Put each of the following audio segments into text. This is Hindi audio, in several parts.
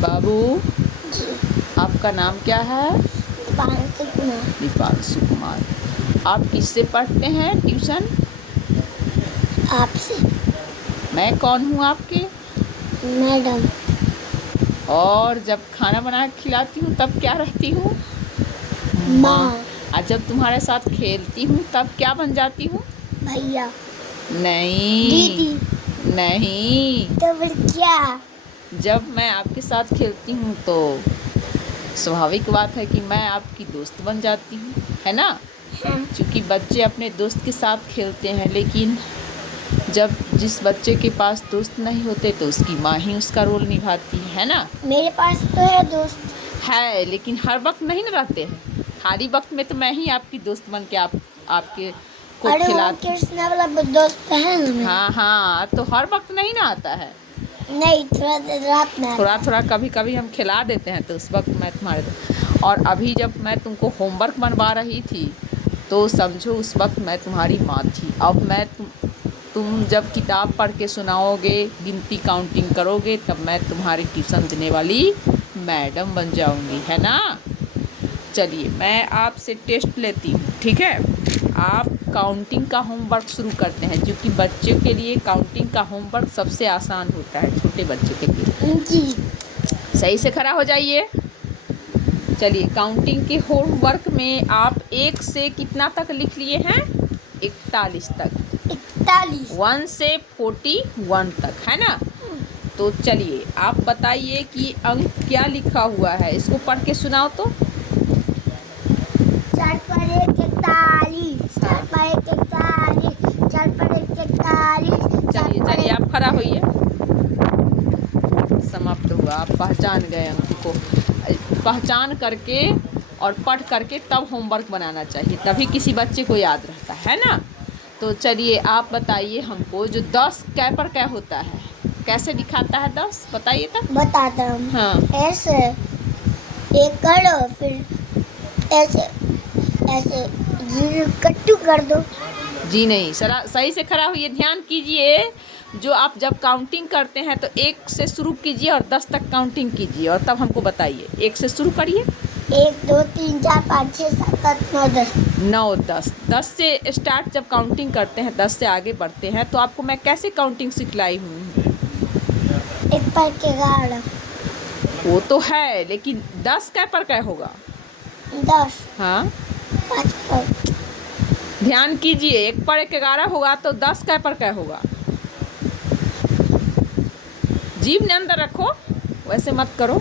बाबू, जी। आपका नाम क्या है? दीपांशु कुमार। दीपांशु कुमार। आप किससे पढ़ते हैं ट्यूशन? आपसे। मैं कौन हूँ आपके? मैडम। और जब खाना बना के खिलाती हूँ तब क्या रहती हूँ? माँ। माँ। और जब तुम्हारे साथ खेलती हूँ तब क्या बन जाती हूँ? भैया। नहीं। दीदी। नहीं। तो फिर क्या? जब मैं आपके साथ खेलती हूँ तो स्वाभाविक बात है कि मैं आपकी दोस्त बन जाती हूँ, है ना? हाँ। क्योंकि बच्चे अपने दोस्त के साथ खेलते हैं, लेकिन जब जिस बच्चे के पास दोस्त नहीं होते तो उसकी माँ ही उसका रोल निभाती है ना? मेरे पास तो है दोस्त। है, लेकिन हर वक्त नहीं ना रहते हैं। खाली वक्त में तो मैं ही आपकी दोस्त बन के आपके को अरे वो खिलाती। कृष्णा वाला दोस्त है ना मेरा। हाँ हाँ, तो हर वक्त नहीं ना आता है। नहीं, थोड़ा देर रात में आता थोड़ा है। थोड़ा कभी कभी हम खिला देते हैं, तो उस वक्त मैं तुम्हारे और अभी जब मैं तुमको होमवर्क बनवा रही थी तो समझो उस वक्त मैं तुम्हारी माँ थी। अब मैं तुम जब किताब पढ़ के सुनाओगे, गिनती काउंटिंग करोगे, तब मैं तुम्हारी ट्यूशन देने वाली मैडम बन जाऊंगी, है ना? चलिए मैं आपसे टेस्ट लेती हूँ, ठीक है? आप काउंटिंग का होमवर्क शुरू करते हैं, क्योंकि बच्चे के लिए काउंटिंग का होमवर्क सबसे आसान होता है, छोटे बच्चे के लिए। जी। सही से खड़ा हो जाइए। चलिए, काउंटिंग के होमवर्क में आप 1 से कितना तक लिख लिए हैं? 41 तक। 41। 1 से 41 तक, है ना? तो चलिए आप बताइए कि अंक क्या लिखा हुआ है, इसको पढ़ के सुनाओ तो। 4 पर 1 41, 4 पर 1 41, 4 पर 1 41। चलिए चलिए आप खड़ा होइए। समाप्त हुआ। आप पहचान गए अंक को। पहचान करके और पढ़ करके तब होमवर्क बनाना चाहिए, तभी किसी बच्चे को याद रहता है ना? तो चलिए आप बताइए हमको, जो 10 कै पर कै होता है, कैसे दिखाता है 10? बताइए तब। बताता हूँ। हाँ। ऐसे एक करो, फिर ऐसे ऐसे कट्टू कर दो। जी नहीं, सही से खड़ा होइए, ध्यान कीजिए। जो आप जब काउंटिंग करते हैं तो 1 से शुरू कीजिए और 10 तक काउंटिंग कीजिए और तब हमको बताइए। 1 से शुरू करिए। 1 2 3 4 5 6 7 8 9 10। 9 10। 10 से स्टार्ट जब काउंटिंग करते हैं, 10 से आगे बढ़ते हैं, तो आपको मैं कैसे काउंटिंग सिखलाई हूँ? 1 पर 11। वो तो है, लेकिन 10 कै पर कै होगा? 10। हाँ, 5 पर। ध्यान कीजिए। 1 पर 1 11 होगा, तो 10 कै पर कै होगा? जीभ ने अंदर रखो, वैसे मत करो।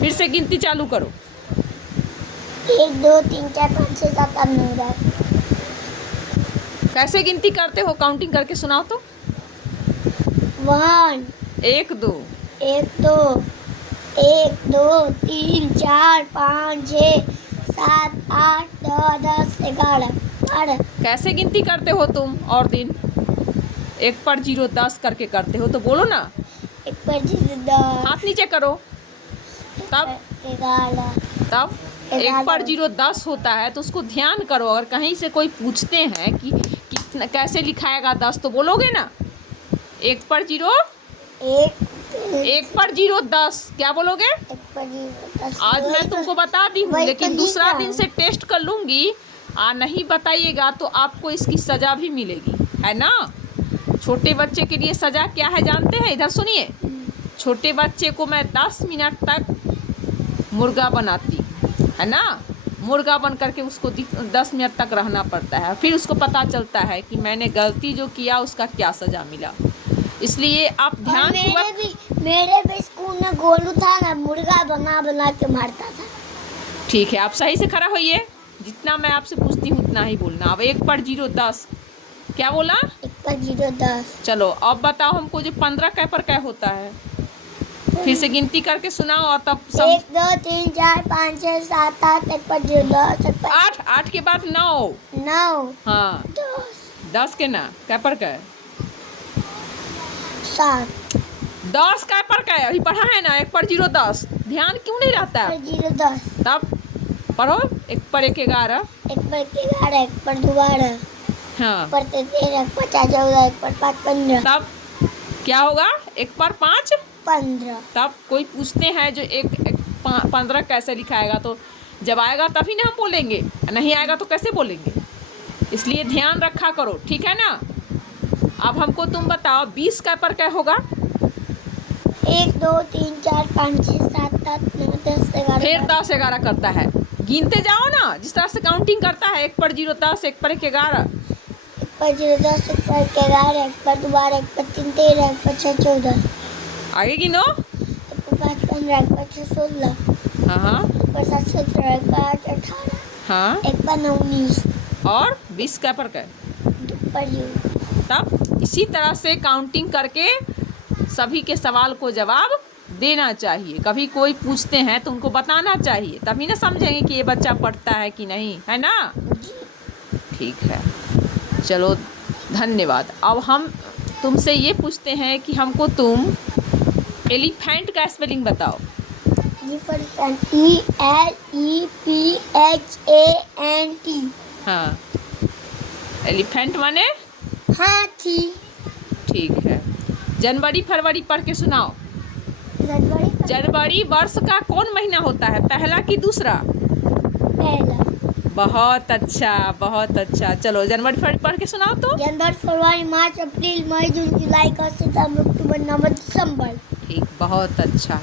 फिर से गिनती चालू करो। 1 2 3 4 5 6 7 8 9 10। कैसे गिनती करते हो? काउंटिंग करके सुनाओ तो। 1 1 2। 1 2 1 2 3 4 5 6 7 8 9 10 11 12। कैसे गिनती करते हो तुम और दिन? 1 पर 0 10 करके करते हो, तो बोलो ना। 1 पर 10। हाथ नीचे करो। तब 11। तब 1 पर 0 10 होता है, तो उसको ध्यान करो। अगर कहीं से कोई पूछते हैं कि कितना कैसे लिखाएगा 10, तो बोलोगे ना 1 पर 0 1 पर 0 10। क्या बोलोगे? 1 पर 10। आज मैं तुमको बता दी हूँ, लेकिन दूसरा दिन से टेस्ट कर लूँगी। नहीं बताइएगा तो आपको इसकी सज़ा भी मिलेगी, है ना? छोटे बच्चे के लिए सज़ा क्या है जानते हैं? इधर सुनिए। छोटे बच्चे को मैं 10 मिनट तक मुर्गा बनाती, है ना? मुर्गा बन करके उसको 10 मिनट तक रहना पड़ता है, फिर उसको पता चलता है कि मैंने गलती जो किया उसका क्या सज़ा मिला। इसलिए आप ध्यान मेरे भी स्कूल में गोलू था ना, मुर्गा बना बना के मारता था। ठीक है, आप सही से खड़ा होइए। जितना मैं आपसे पूछती हूँ उतना ही बोलना। अब 1 पर 0 10। क्या बोला? 1 पर 0 10। चलो अब बताओ हमको, जो 15 कै पर कै होता है? फिर से गिनती करके सुनाओ और तब सब। 1 2 3 4 5 6 7 8। 1 पर 0 10। 8 8 के बाद 9। 9 हाँ, 10 के ना कै पर कै? 7 10 कै पर कै अभी पढ़ा है ना? 1 पर 0 10। ध्यान क्यों नहीं रहता है? 0 10। तब पढ़ो। 1 पर 1 11। 1 पर 11। 1 पर 12। हाँ, 1 पर 13। 1 पर 14। 1 पर 5 15। तब क्या होगा? 1 पर 5 15। तब कोई पूछते हैं जो 15 कैसे लिखाएगा, तो जब आएगा तभी ना हम बोलेंगे, नहीं आएगा तो कैसे बोलेंगे। इसलिए ध्यान रखा करो, ठीक है ना। अब हमको तुम बताओ 20 का पर क्या होगा। 1 2 3 4 5 6 7 8 9 10 11। फिर 10 11 करता है, गिनते जाओ ना जिस तरह से काउंटिंग करता है। 1 पर 0 10, 1 पर 1 11, 1 पर 0 10, 1 पर 1 11, 1 पर 2 12, 1 पर 3 13, 1 पर 6 14, आगे गिनो। 1 पर 5 15, 1 पर 6 16, हाँ 1 पर 7 17, 1 पर 8 18, हाँ 1 पर 9 19, और 20 का पर क्या। 2 पर 0। तब इसी तरह से काउंटिंग करके सभी के सवाल को जवाब देना चाहिए। कभी कोई पूछते हैं तो उनको बताना चाहिए, तभी ना समझेंगे कि ये बच्चा पढ़ता है कि नहीं, है ना। ठीक है, चलो धन्यवाद। अब हम तुमसे ये पूछते हैं कि हमको तुम एलिफेंट का स्पेलिंग बताओ। ELEPHANT। हाँ, एलिफेंट माने हाथी। ठीक है। जनवरी फरवरी पढ़ के सुनाओ। जनवरी वर्ष का कौन महीना होता है, पहला कि दूसरा। पहला। बहुत अच्छा, बहुत अच्छा। चलो जनवरी फरवरी पढ़ के सुनाओ तो। जनवरी फरवरी मार्च अप्रैल मई जून जुलाई अगस्त सितंबर अक्टूबर नवंबर दिसंबर। ठीक, बहुत अच्छा।